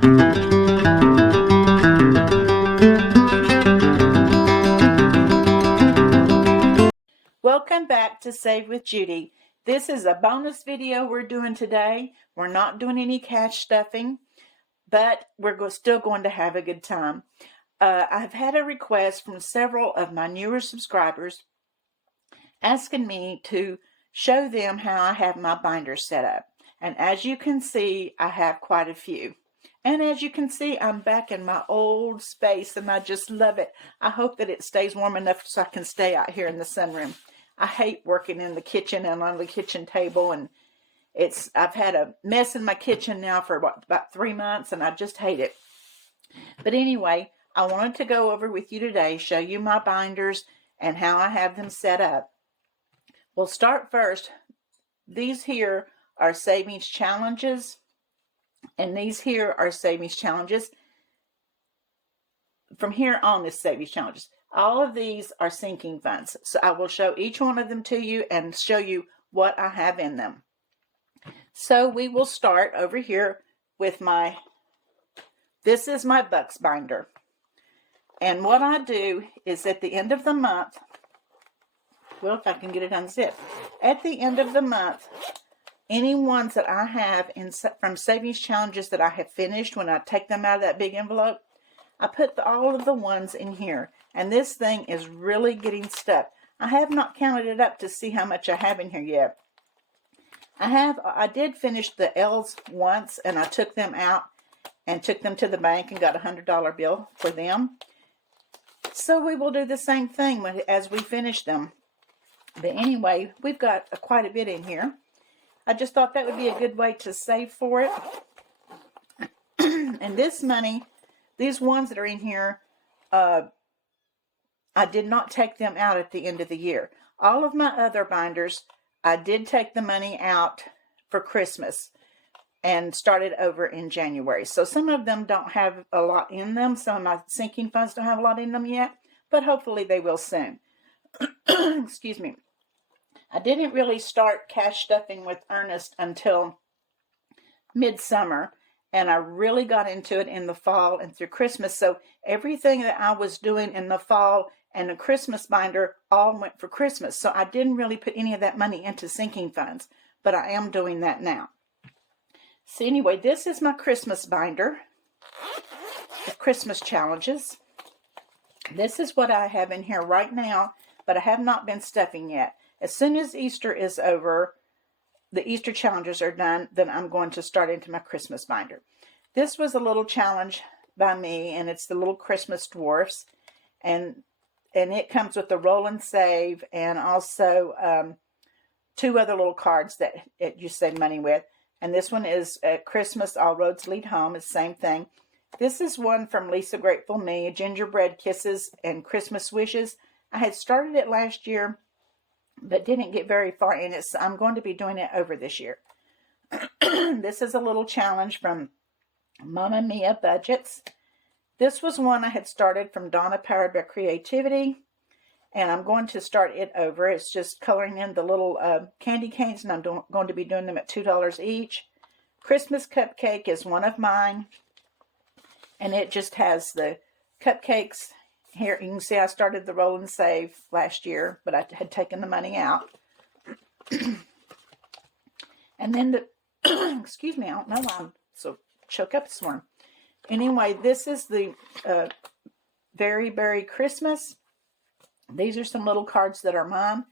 Welcome back to Save with Judy. This is a bonus video we're doing today. We're not doing any cash stuffing, but we're still going to have a good time. I've had a request from several of my newer subscribers asking me to show them how I have my binders set up. And as you can see, I have quite a few. And as you can see, I'm back in my old space and I just love it. I hope that it stays warm enough so I can stay out here in the sunroom. I hate working in the kitchen and on the kitchen table, and I've had a mess in my kitchen now for about 3 months, and I just hate it. But anyway, I wanted to go over with you today, show you my binders and how I have them set up. We'll start first. These here are savings challenges, and these here are savings challenges. From here on is savings challenges. All of these are sinking funds. So I will show each one of them to you and show you what I have in them. So we will start over here with this is my Bucks binder. And what I do is at the end of the month, well, if I can get it unzipped, at the end of the month, any ones that I have from savings challenges that I have finished, when I take them out of that big envelope, I put all of the ones in here. And this thing is really getting stuck. I have not counted it up to see how much I have in here yet. I did finish the L's once, and I took them out and took them to the bank and got a $100 bill for them. So we will do the same thing as we finish them. But anyway, we've got quite a bit in here. I just thought that would be a good way to save for it. And this money, these ones that are in here, I did not take them out at the end of the year. All of my other binders, I did take the money out for Christmas and started over in January. So some of them don't have a lot in them. Some of my sinking funds don't have a lot in them yet, but hopefully they will soon. Excuse me. I didn't really start cash stuffing with Ernest until midsummer, and I really got into it in the fall and through Christmas. So everything that I was doing in the fall and the Christmas binder all went for Christmas. So I didn't really put any of that money into sinking funds, but I am doing that now. So anyway, this is my Christmas binder, the Christmas challenges. This is what I have in here right now, but I have not been stuffing yet. As soon as Easter is over, the Easter challenges are done, then I'm going to start into my Christmas binder. This was a little challenge by me, and it's the little Christmas dwarfs, and it comes with the roll and save, and also 2 other little cards that you save money with. And this one is Christmas, All Roads Lead Home. It's the same thing. This is one from Lisa Grateful Me, Gingerbread Kisses and Christmas Wishes. I had started it last year, but didn't get very far in it, so I'm going to be doing it over this year. This is a little challenge from Mamma Mia Budgets. This was one I had started from Donna Powered by Creativity, and I'm going to start it over. It's just coloring in the little candy canes, and I'm going to be doing them at $2 each. Christmas Cupcake is one of mine, and it just has the cupcakes. Here you can see I started the roll and save last year, but I had taken the money out. And then excuse me, I don't know why I'm so choked up this morning. Anyway, this is the Very Berry Christmas. These are some little cards that are mine,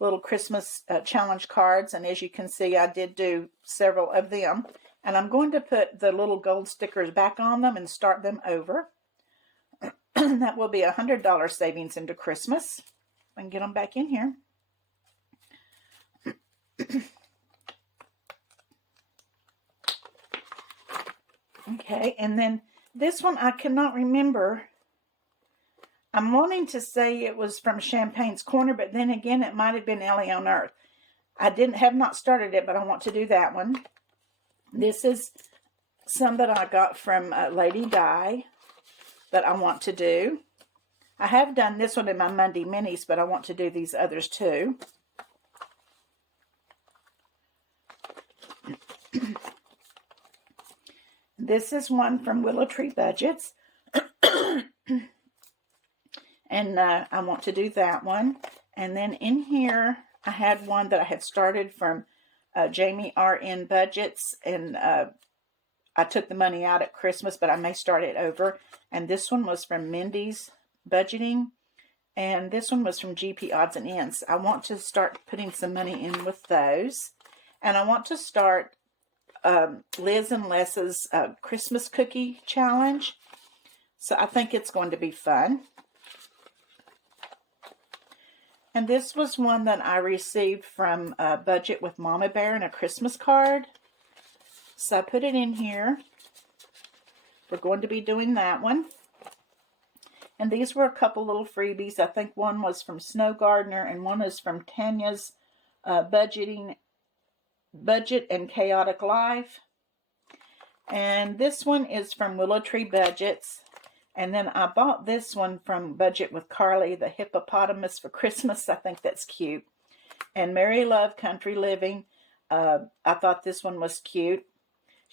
little Christmas challenge cards. And as you can see, I did do several of them. And I'm going to put the little gold stickers back on them and start them over. That will be $100 savings into Christmas. I can get them back in here. Okay, and then this one I cannot remember. I'm wanting to say it was from Champagne's Corner, but then again it might have been Ellie on Earth. I have not started it, but I want to do that one. This is some that I got from Lady Di that I want to do. I have done this one in my Monday Minis, but I want to do these others too. This is one from Willow Tree Budgets. And I want to do that one. And then in here, I had one that I had started from Jamie R.N. Budgets. And I took the money out at Christmas, but I may start it over. And this one was from Mindy's Budgeting. And this one was from GP Odds and Ends. I want to start putting some money in with those. And I want to start Liz and Les's Christmas Cookie Challenge. So I think it's going to be fun. And this was one that I received from Budget with Mama Bear in a Christmas card. So I put it in here. We're going to be doing that one. And these were a couple little freebies. I think one was from Snow Gardener and one is from Tanya's Budget and Chaotic Life. And this one is from Willow Tree Budgets. And then I bought this one from Budget with Carly, the hippopotamus for Christmas. I think that's cute. And Mary Love Country Living. I thought this one was cute.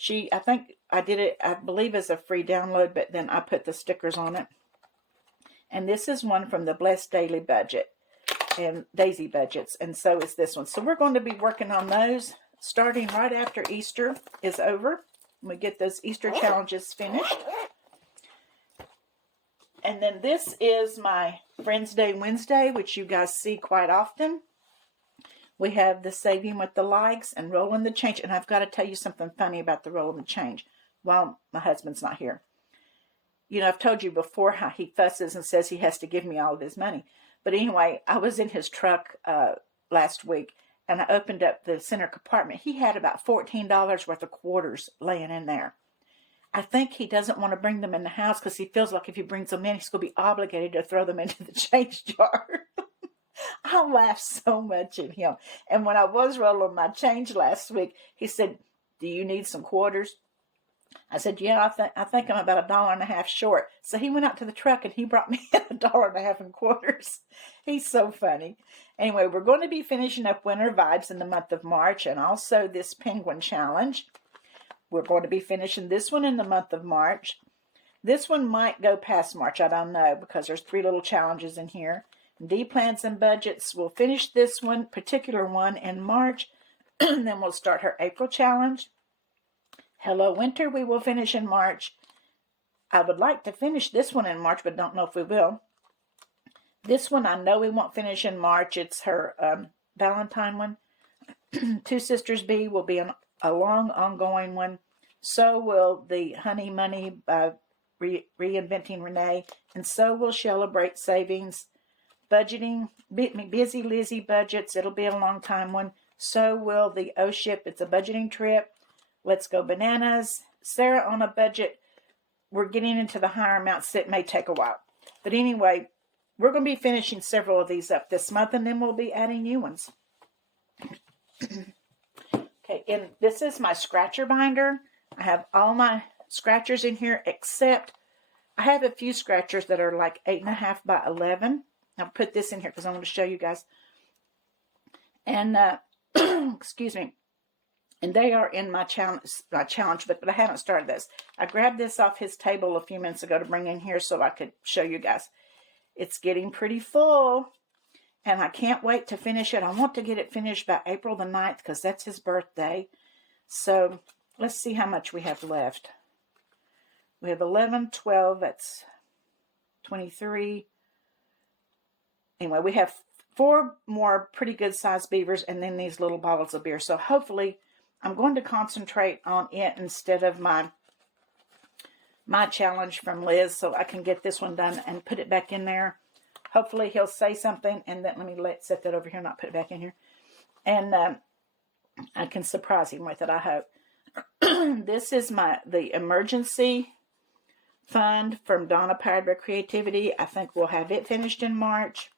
I think I did it, I believe, as a free download, but then I put the stickers on it. And this is one from the Blessed Daily Budget and Daisy Budgets. And so is this one. So we're going to be working on those starting right after Easter is over. We get those Easter challenges finished. And then this is my Friends Day Wednesday, which you guys see quite often. We have the saving with the likes and rolling the change. And I've got to tell you something funny about the rolling the change while my husband's not here. You know, I've told you before how he fusses and says he has to give me all of his money. But anyway, I was in his truck last week and I opened up the center compartment. He had about $14 worth of quarters laying in there. I think he doesn't want to bring them in the house because he feels like if he brings them in, he's going to be obligated to throw them into the change jar. I laughed so much at him. And when I was rolling my change last week, he said, "Do you need some quarters?" I said, "Yeah, I think I'm about $1.50 short." So he went out to the truck and he brought me $1.50 in quarters. He's so funny. Anyway, we're going to be finishing up Winter Vibes in the month of March and also this Penguin Challenge. We're going to be finishing this one in the month of March. This one might go past March. I don't know because there's 3 little challenges in here. D Plans and Budgets. We'll finish this one, particular one, in March. And then we'll start her April challenge. Hello Winter, we will finish in March. I would like to finish this one in March, but don't know if we will. This one I know we won't finish in March. It's her Valentine one. Two Sisters B will be a long, ongoing one. So will the Honey Money by Reinventing Renee. And so will Celebrate Savings. Budgeting, Busy Lizzie Budgets. It'll be a long time one. So will the O Ship. It's a budgeting trip. Let's Go Bananas. Sarah on a Budget. We're getting into the higher amounts. So it may take a while. But anyway, we're going to be finishing several of these up this month. And then we'll be adding new ones. Okay, and this is my scratcher binder. I have all my scratchers in here except I have a few scratchers that are like 8.5 by 11. I'll put this in here because I want to show you guys. And, excuse me. And they are in my challenge book, but I haven't started this. I grabbed this off his table a few minutes ago to bring in here so I could show you guys. It's getting pretty full. And I can't wait to finish it. I want to get it finished by April the 9th because that's his birthday. So let's see how much we have left. We have 11, 12, that's 23. Anyway, we have 4 more pretty good sized beavers and then these little bottles of beer. So hopefully I'm going to concentrate on it instead of my challenge from Liz so I can get this one done and put it back in there. Hopefully he'll say something and then let me set that over here and not put it back in here. And I can surprise him with it, I hope. This is the emergency fund from Donna Powered by Creativity. I think we'll have it finished in March.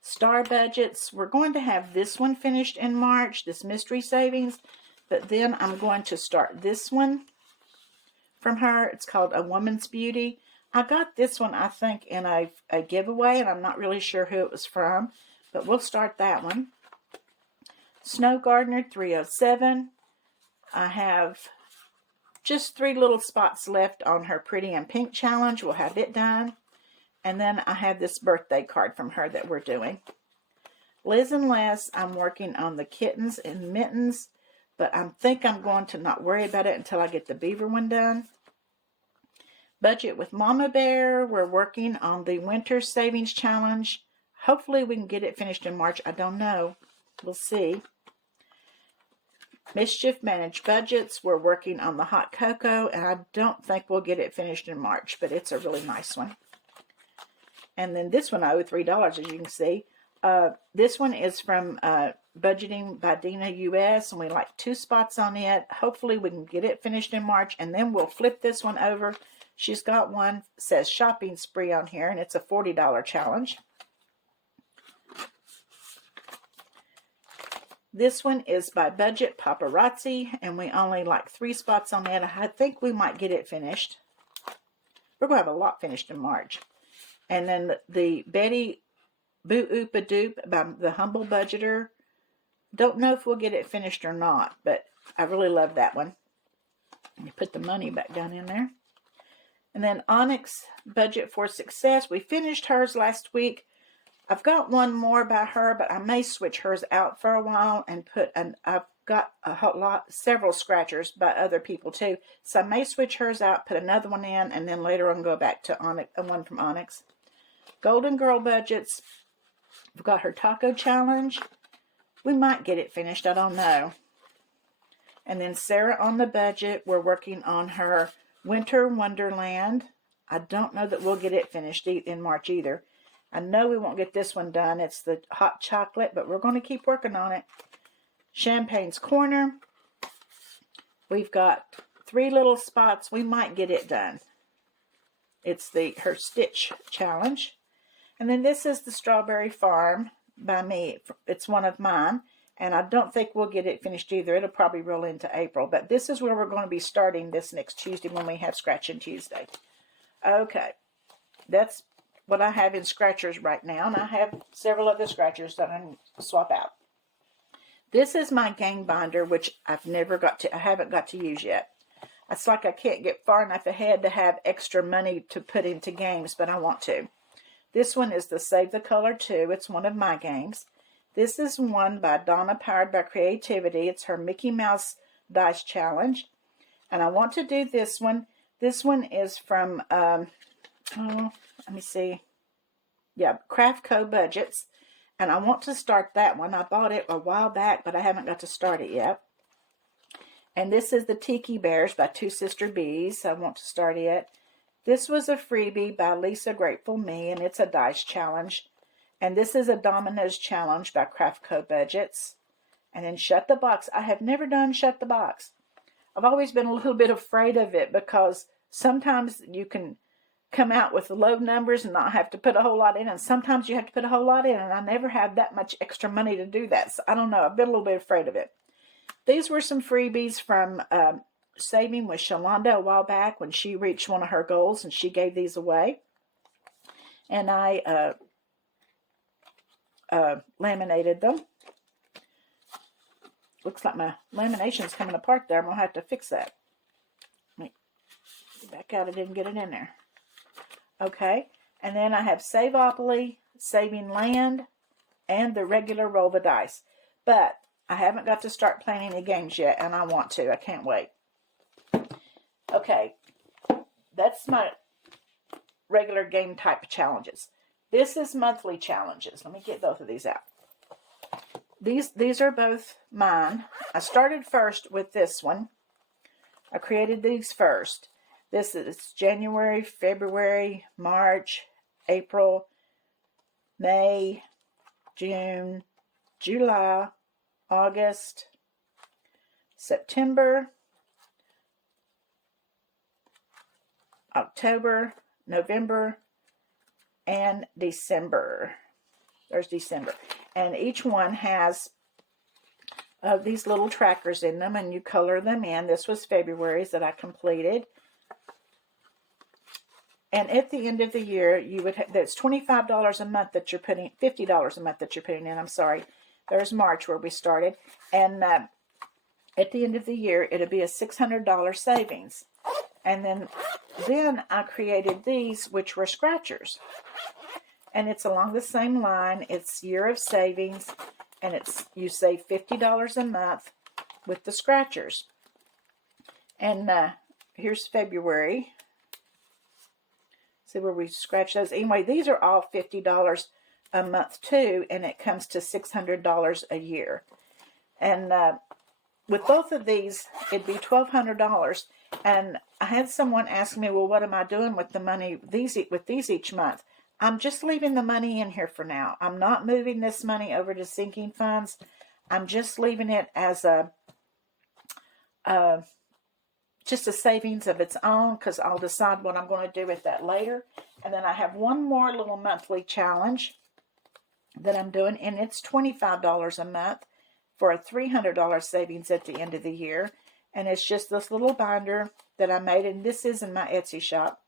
Star Budgets. We're going to have this one finished in March, this Mystery Savings. But then I'm going to start this one from her. It's called A Woman's Beauty. I got this one, I think, in a giveaway, and I'm not really sure who it was from. But we'll start that one. Snow Gardener 307. I have Just 3 little spots left on her Pretty in Pink challenge. We'll have it done. And then I have this birthday card from her that we're doing. Liz and Les, I'm working on the kittens and mittens, but I think I'm going to not worry about it until I get the beaver one done. Budget with Mama Bear, we're working on the winter savings challenge. Hopefully we can get it finished in March. I don't know. We'll see. Mischief Managed Budgets, we're working on the hot cocoa, and I don't think we'll get it finished in March, but it's a really nice one. And then this one I owe $3, as you can see. This one is from Budgeting by Dina US, and we like 2 spots on it. Hopefully we can get it finished in March, and then we'll flip this one over. She's got one, says shopping spree on here, and it's a $40 challenge. This one is by Budget Paparazzi, and we only like 3 spots on it. I think we might get it finished. We're going to have a lot finished in March. And then the Betty Boo Oopa Doop by the Humble Budgeter. Don't know if we'll get it finished or not, but I really love that one. Let me put the money back down in there. And then Onyx Budget for Success. We finished hers last week. I've got one more by her, but I may switch hers out for a while and I've got several scratchers by other people too. So I may switch hers out, put another one in, and then later on go back to Onyx, one from Onyx. Golden Girl Budgets. We've got her taco challenge. We might get it finished. I don't know. And then Sarah on the Budget. We're working on her Winter Wonderland. I don't know that we'll get it finished in March either. I know we won't get this one done. It's the hot chocolate, but we're going to keep working on it. Champagne's Corner. We've got 3 little spots. We might get it done. It's her Stitch challenge. And then this is the Strawberry Farm by me. It's one of mine. And I don't think we'll get it finished either. It'll probably roll into April. But this is where we're going to be starting this next Tuesday when we have Scratching Tuesday. Okay. That's what I have in scratchers right now. And I have several other scratchers that I'm going to swap out. This is my game binder, which I haven't got to use yet. It's like I can't get far enough ahead to have extra money to put into games, but I want to. This one is the Save the Color 2. It's one of my games. This is one by Donna, powered by Creativity. It's her Mickey Mouse Dice Challenge. And I want to do this one. This one is from, let me see. Yeah, Craft Co. Budgets. And I want to start that one. I bought it a while back, but I haven't got to start it yet. And this is the Tiki Bears by Two Sister Bees. I want to start it. This was a freebie by Lisa Grateful Me, and it's a dice challenge. And this is a Dominoes challenge by Craft Co. Budgets. And then Shut the Box. I have never done Shut the Box. I've always been a little bit afraid of it because sometimes you can come out with low numbers and not have to put a whole lot in. And sometimes you have to put a whole lot in. And I never have that much extra money to do that. So I don't know. I've been a little bit afraid of it. These were some freebies from Saving with Shalonda a while back when she reached one of her goals. And she gave these away. And I laminated them. Looks like my lamination's coming apart there. I'm going to have to fix that. Let me get back out. I didn't get it in there. Okay. And then I have Saveopoly, Saving Land, and the regular Roll the Dice. But I haven't got to start playing any games yet, and I want to. I can't wait. Okay. That's my regular game type challenges. This is monthly challenges. Let me get both of these out. These are both mine. I started first with this one. I created these first. This is January, February, March, April, May, June, July, August, September, October, November, and December. There's December. And each one has these little trackers in them, and you color them in. This was February's that I completed. And at the end of the year, you would that's $25 a month that you're putting, $50 a month that you're putting in. I'm sorry. There's March where we started. And at the end of the year, it'll be a $600 savings. And then I created these, which were scratchers. And it's along the same line. It's year of savings, and you save $50 a month with the scratchers. And here's February. See where we scratch those. Anyway, these are all $50 a month too, and it comes to $600 a year. And with both of these, it'd be $1,200. And I had someone ask me, well, what am I doing with the money with these each month? I'm just leaving the money in here for now. I'm not moving this money over to sinking funds. I'm just leaving it as just a savings of its own, because I'll decide what I'm going to do with that later. And then I have one more little monthly challenge that I'm doing, and it's $25 a month for a $300 savings at the end of the year. And it's just this little binder that I made, and this is in my Etsy shop.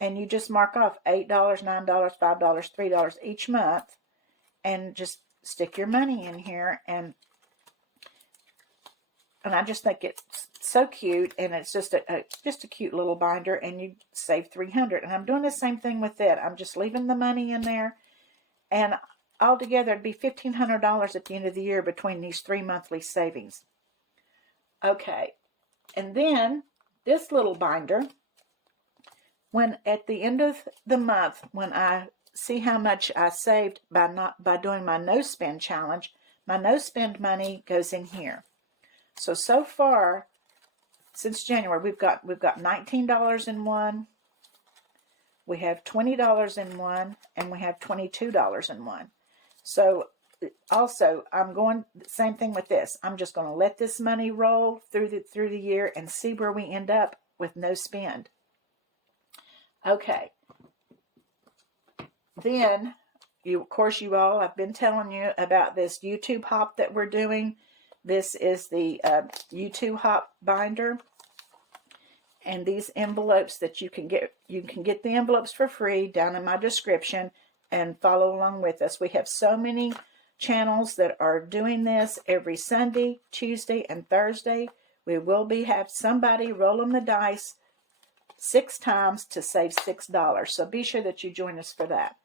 And you just mark off $8, $9, $5, $3 each month, and just stick your money in here. And I just think it's so cute, and it's just a cute little binder, and you save $300. And I'm doing the same thing with it. I'm just leaving the money in there, and altogether it'd be $1,500 at the end of the year between these 3 monthly savings. Okay, and then this little binder, when at the end of the month, when I see how much I saved by doing my no spend challenge, my no spend money goes in here. So far, since January, we've got $19 in one, we have $20 in one, and we have $22 in one. So also, I'm going same thing with this. I'm just going to let this money roll through the year and see where we end up with no spend. Okay. Then, of course, I've been telling you about this YouTube hop that we're doing. This is the YouTube hop binder. And these envelopes that you can get the envelopes for free down in my description, and follow along with us. We have so many channels that are doing this every Sunday, Tuesday, and Thursday. We will have somebody rolling the dice 6 times to save $6. So be sure that you join us for that.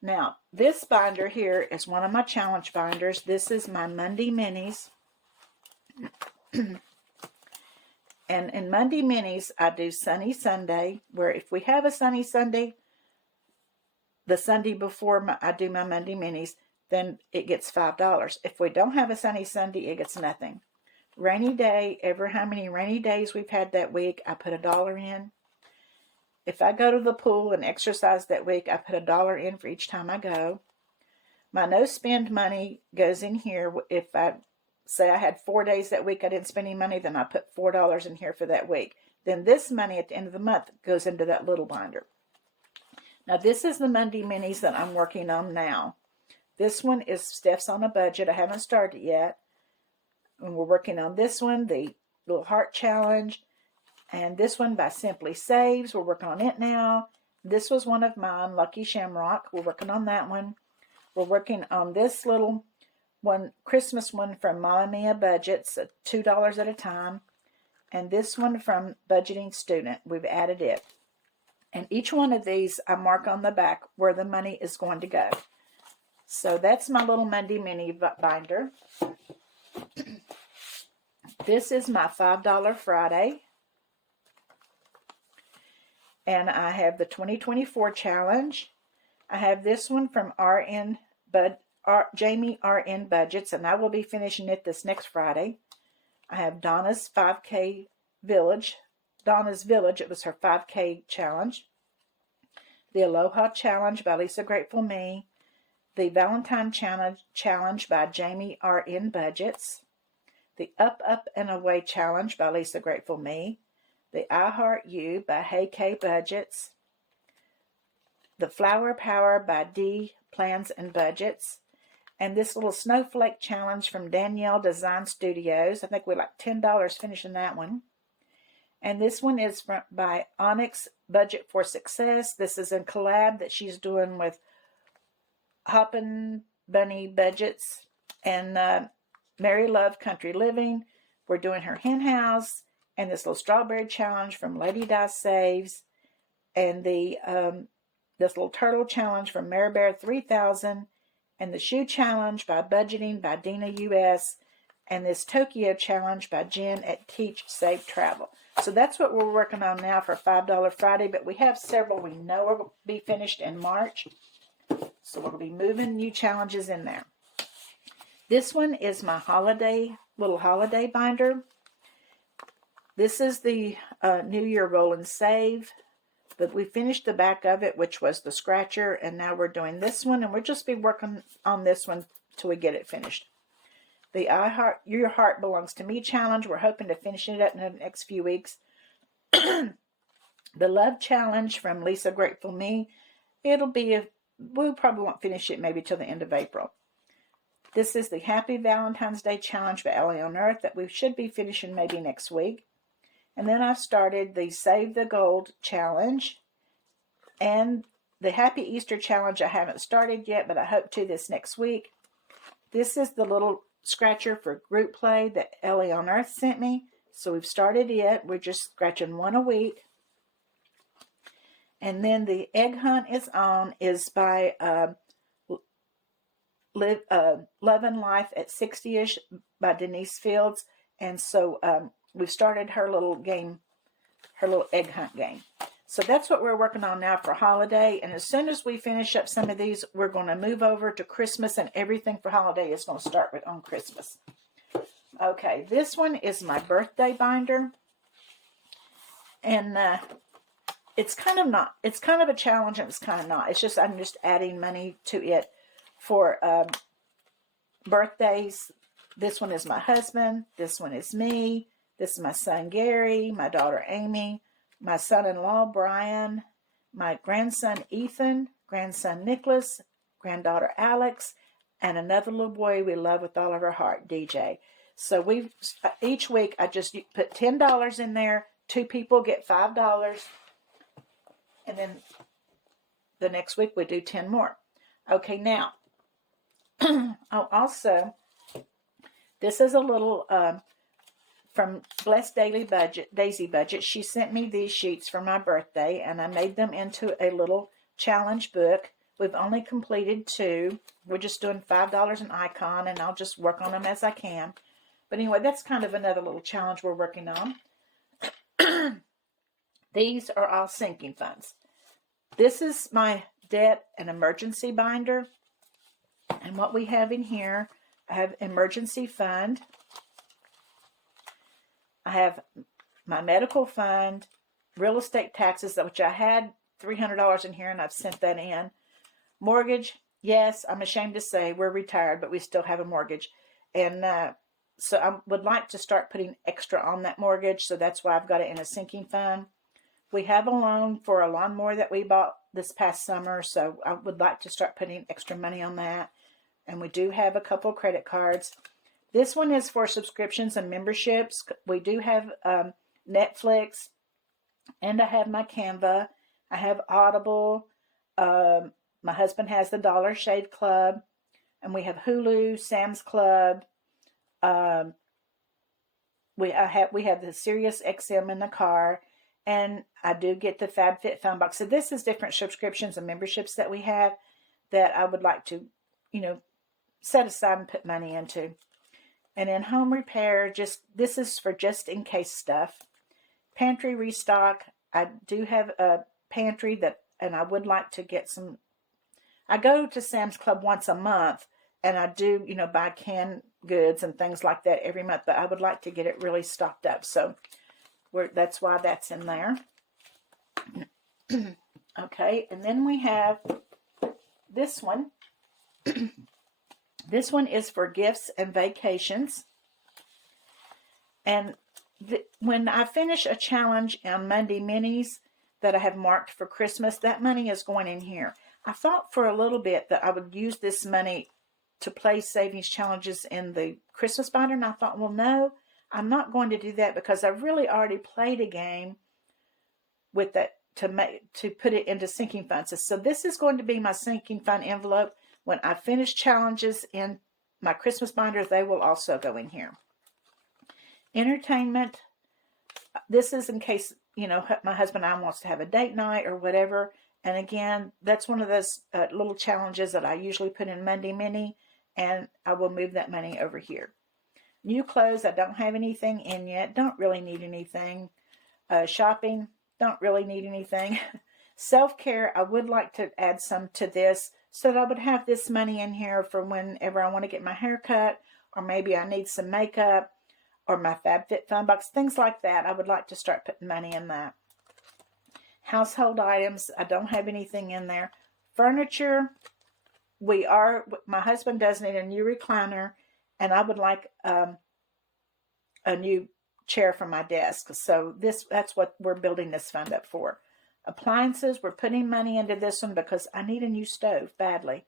Now, this binder here is one of my challenge binders. This is my Monday Minis. And in Monday Minis, I do Sunny Sunday, where if we have a Sunny Sunday, the Sunday before I do my Monday Minis, then it gets $5. If we don't have a Sunny Sunday, it gets nothing. Rainy day, how many rainy days we've had that week, I put $1 in. If I go to the pool and exercise that week, I put $1 in for each time I go. My no spend money goes in here. If I say I had 4 days that week I didn't spend any money, then I put $4 in here for that week. Then this money at the end of the month goes into that little binder. Now this is the Monday Minis that I'm working on now. This one is Steph's on a Budget. I haven't started yet. And we're working on this one, the little heart challenge. And this one by Simply Saves. We're working on it now. This was one of mine, Lucky Shamrock. We're working on that one. We're working on this little one, Christmas one from Mama Mia Budgets, $2 at a time. And this one from Budgeting Student. We've added it. And each one of these, I mark on the back where the money is going to go. So that's my little Monday Mini binder. This is my $5 Friday. And I have the 2024 challenge. I have this one from Jamie RN Budgets, and I will be finishing it this next Friday. I have Donna's 5K Village. Donna's Village, it was her 5K challenge. The Aloha Challenge by Lisa Grateful Me. The Valentine Challenge by Jamie RN Budgets. The Up, Up, and Away Challenge by Lisa Grateful Me. The I Heart You by Hey K Budgets. The Flower Power by D Plans and Budgets. And this little Snowflake Challenge from Danielle Design Studios. I think we're like $10 finishing that one. And this one is by Onyx Budget for Success. This is a collab that she's doing with Hoppin' Bunny Budgets and Mary Love Country Living. We're doing her hen house and this little strawberry challenge from Lady Di Saves, and the this little turtle challenge from Mary Bear 3000, and the shoe challenge by Budgeting by Dina US, and this Tokyo challenge by Jen at Teach Save Travel. So that's what we're working on now for $5 Friday, but we have several we know will be finished in March. So we'll be moving new challenges in there. This one is my little holiday binder. This is the New Year Roll and Save. But we finished the back of it, which was the scratcher, and now we're doing this one, and we'll just be working on this one till we get it finished. The Your Heart Belongs to Me challenge, we're hoping to finish it up in the next few weeks. The Love Challenge from Lisa Grateful Me, we probably won't finish it maybe till the end of April. This is the Happy Valentine's Day challenge by Ellie on Earth that we should be finishing maybe next week. And then I've started the Save the Gold challenge and the Happy Easter challenge. I haven't started yet, but I hope to this next week. This is the little scratcher for group play that Ellie on Earth sent me. So we've started it. We're just scratching one a week. And then the Egg Hunt is by Love and Life at 60-ish by Denise Fields. And so we've started her little game, her little egg hunt game. So that's what we're working on now for holiday. And as soon as we finish up some of these, we're going to move over to Christmas, and everything for holiday is going to start on Christmas. Okay, this one is my birthday binder. And it's kind of a challenge, and it's kind of not. It's just, I'm just adding money to it for birthdays. This one is my husband. This one is me. This is my son, Gary, my daughter, Amy, my son-in-law, Brian, my grandson, Ethan, grandson, Nicholas, granddaughter, Alex, and another little boy we love with all of our heart, DJ. So each week, I just put $10 in there. 2 people get $5. And then the next week, we do 10 more. Okay, now, also, this is a little from Blessed Daisy Budget. She sent me these sheets for my birthday, and I made them into a little challenge book. We've only completed 2. We're just doing $5 an icon, and I'll just work on them as I can. But anyway, that's kind of another little challenge we're working on. These are all sinking funds. This is my debt and emergency binder. And what we have in here, I have emergency fund. I have my medical fund, real estate taxes, which I had $300 in here, and I've sent that in. Mortgage, yes, I'm ashamed to say we're retired, but we still have a mortgage. And so I would like to start putting extra on that mortgage, so that's why I've got it in a sinking fund. We have a loan for a lawnmower that we bought this past summer, so I would like to start putting extra money on that. And we do have a couple of credit cards. This one is for subscriptions and memberships. We do have Netflix, and I have my Canva. I have Audible. My husband has the Dollar Shave Club, and we have Hulu, Sam's Club. We have the Sirius XM in the car, and I do get the FabFitFun box. So this is different subscriptions and memberships that we have that I would like to, set aside and put money into. And in home repair, this is for just in case stuff. Pantry restock. I do have a pantry and I would like to get some. I go to Sam's Club once a month, and I do, buy canned goods and things like that every month. But I would like to get it really stocked up. So that's why that's in there. Okay, and then we have this one. This one is for gifts and vacations. And when I finish a challenge on Monday Minis that I have marked for Christmas, that money is going in here. I thought for a little bit that I would use this money to play savings challenges in the Christmas binder. And I thought, well, no, I'm not going to do that because I've really already played a game with that to put it into sinking funds. So this is going to be my sinking fund envelope. When I finish challenges in my Christmas binder, they will also go in here. Entertainment, this is in case, you know, my husband and I wants to have a date night or whatever. And again, that's one of those little challenges that I usually put in Monday Mini, and I will move that money over here. New clothes, I don't have anything in yet. Don't really need anything. Shopping, don't really need anything. Self-care, I would like to add some to this so that I would have this money in here for whenever I want to get my hair cut, or maybe I need some makeup, or my FabFitFun box, things like that. I would like to start putting money in that. Household items, I don't have anything in there. Furniture, my husband does need a new recliner, and I would like a new chair for my desk. So that's what we're building this fund up for. Appliances, we're putting money into this one because I need a new stove badly.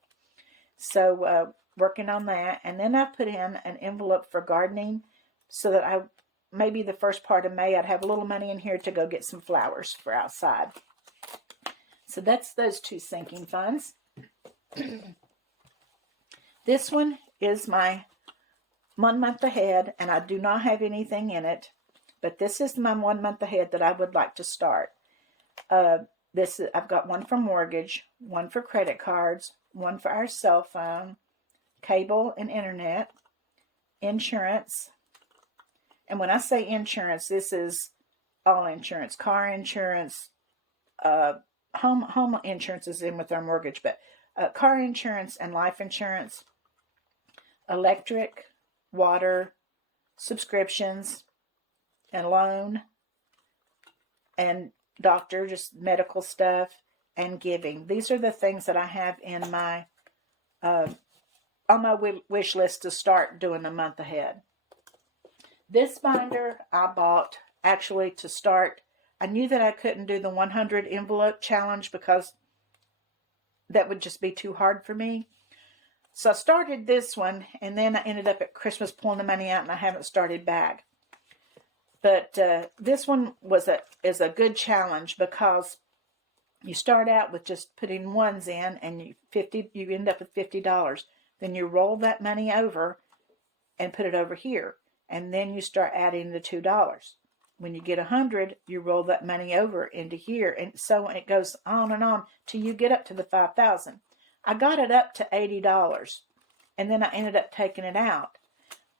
So working on that. And then I put in an envelope for gardening so that maybe the first part of May, I'd have a little money in here to go get some flowers for outside. So that's those two sinking funds. This one is my 1 month ahead, and I do not have anything in it, but this is my 1 month ahead that I would like to start. I've got one for mortgage, one for credit cards, one for our cell phone, cable and internet, insurance. And when I say insurance, this is all insurance, car insurance, home insurance is in with our mortgage, but car insurance and life insurance, electric, water, subscriptions, and loan, and doctor, just medical stuff, and giving. These are the things that I have in my on my wish list to start doing a month ahead. This binder I bought actually to start. I knew that I couldn't do the 100 envelope challenge because that would just be too hard for me. So I started this one, and then I ended up at Christmas pulling the money out, and I haven't started back. But this one is a good challenge because you start out with just putting ones in, and you end up with $50. Then you roll that money over and put it over here, and then you start adding the $2. When you get 100, you roll that money over into here, and so it goes on and on till you get up to the 5,000. I got it up to $80, and then I ended up taking it out.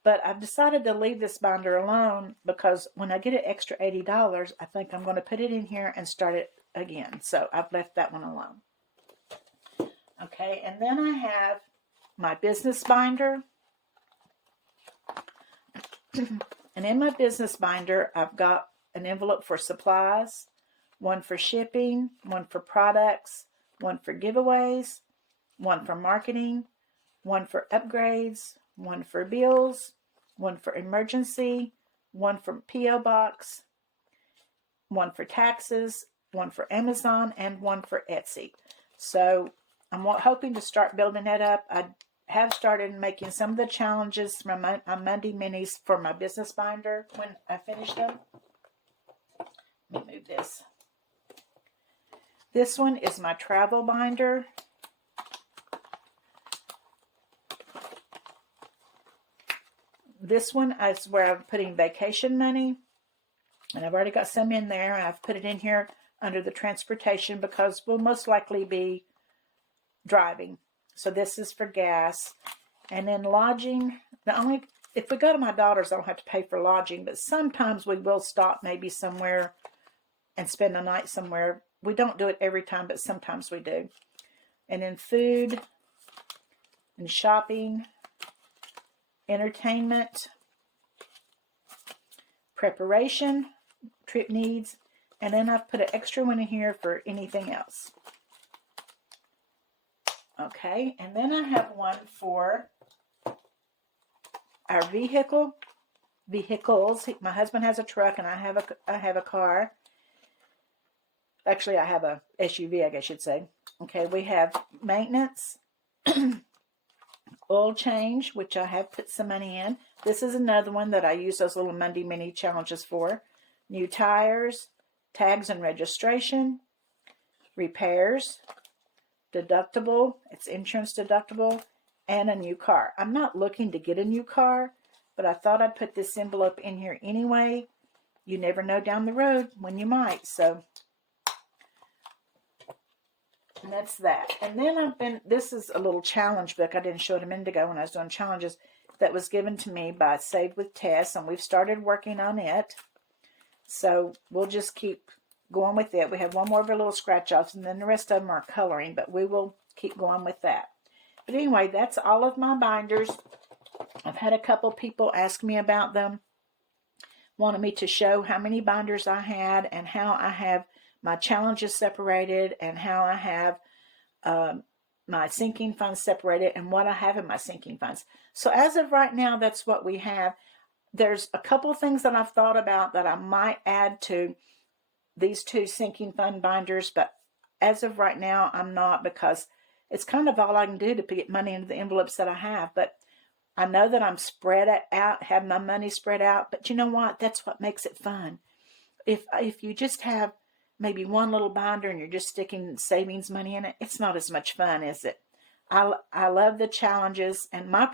But I've decided to leave this binder alone because when I get an extra $80, I think I'm going to put it in here and start it again. So I've left that one alone. Okay, and then I have my business binder. And in my business binder, I've got an envelope for supplies, one for shipping, one for products, one for giveaways, one for marketing, one for upgrades, one for bills, one for emergency, one for P.O. Box, one for taxes, one for Amazon, and one for Etsy. So I'm hoping to start building that up. I have started making some of the challenges from my Monday Minis for my business binder when I finish them. Let me move this. This one is my travel binder. This one is where I'm putting vacation money, and I've already got some in there. I've put it in here under the transportation because we'll most likely be driving. So this is for gas. And then lodging, if we go to my daughter's, I don't have to pay for lodging, but sometimes we will stop maybe somewhere and spend a night somewhere. We don't do it every time, but sometimes we do. And then food and shopping, entertainment, preparation, trip needs, and then I've put an extra one in here for anything else. Okay, and then I have one for our vehicles. My husband has a truck, and I have a car. Actually, I have a SUV, I guess you'd say. Okay, we have maintenance, oil change, which I have put some money in. This is another one that I use those little Monday mini challenges for. New tires, tags and registration, repairs, deductible, it's insurance deductible, and a new car. I'm not looking to get a new car, but I thought I'd put this envelope in here anyway. You never know down the road when you might. So, and that's that. And then this is a little challenge book. I didn't show it a minute ago when I was doing challenges, that was given to me by Saved with Tess, and we've started working on it. So we'll just keep going with it. We have one more of our little scratch-offs, and then the rest of them are coloring, but we will keep going with that. But anyway, that's all of my binders. I've had a couple people ask me about them, wanted me to show how many binders I had and how I have my challenges separated and how I have my sinking funds separated and what I have in my sinking funds. So as of right now, that's what we have. There's a couple of things that I've thought about that I might add to these two sinking fund binders, but as of right now, I'm not, because it's kind of all I can do to get money into the envelopes that I have. But I know that I'm spread out, have my money spread out, but you know what? That's what makes it fun. If you just have maybe one little binder and you're just sticking savings money in it, it's not as much fun, is it? I love the challenges, and my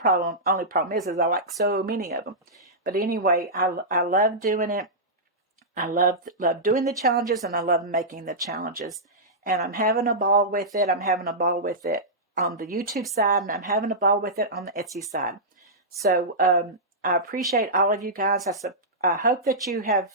only problem is I like so many of them. But anyway, I love doing it. I love doing the challenges, and I love making the challenges. And I'm having a ball with it. I'm having a ball with it on the YouTube side, and I'm having a ball with it on the Etsy side. So I appreciate all of you guys. I hope that you have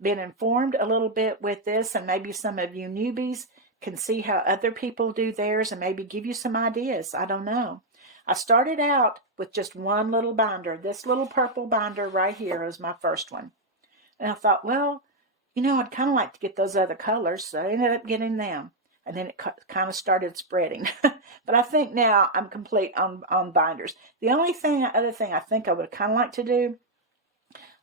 been informed a little bit with this, and maybe some of you newbies can see how other people do theirs and maybe give you some ideas. I don't know. I started out with just one little binder. This little purple binder right here was my first one. And I thought, well, I'd kind of like to get those other colors, so I ended up getting them. And then it kind of started spreading. But I think now I'm complete on binders. The only other thing I think I would kind of like to do,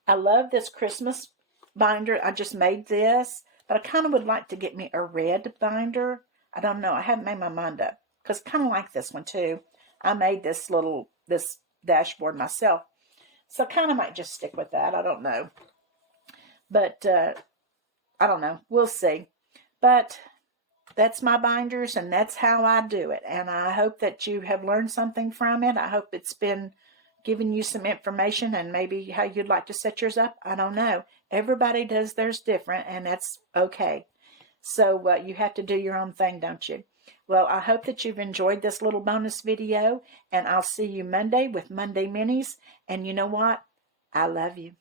I love this Christmas binder. I just made this, but I kind of would like to get me a red binder. I don't know. I haven't made my mind up, because I kind of like this one too. I made this dashboard myself. So I kind of might just stick with that. I don't know. But I don't know. We'll see. But that's my binders, and that's how I do it. And I hope that you have learned something from it. I hope it's been giving you some information and maybe how you'd like to set yours up. I don't know. Everybody does theirs different, and that's okay. So you have to do your own thing, don't you? Well, I hope that you've enjoyed this little bonus video, and I'll see you Monday with Monday Minis. And you know what? I love you.